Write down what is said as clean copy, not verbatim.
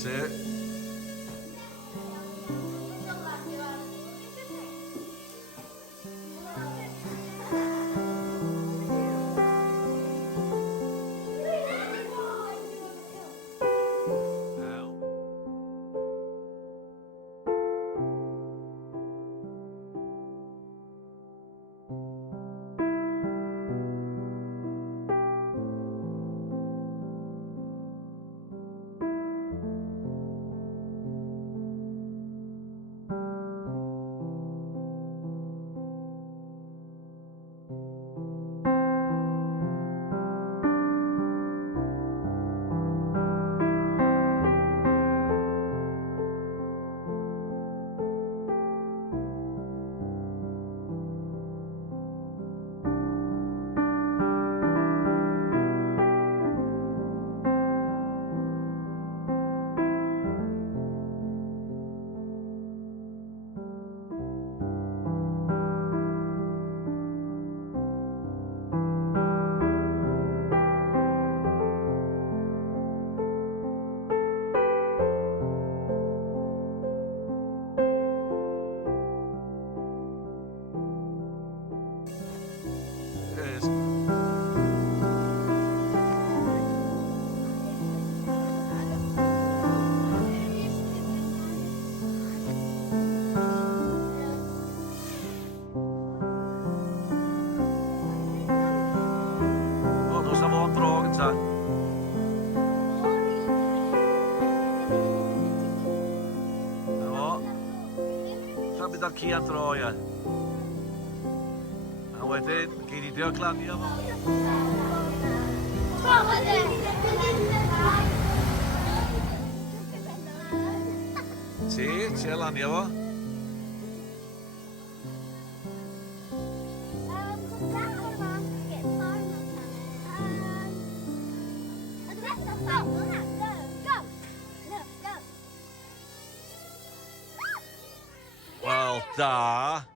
Sì. Oh, nu zijn we aan het drogen zijn. Ja. Gaan we dat hier aan het draaien. En wedyn, gei di drio glanio fo. Ti, ti lanio fo. Wel, da.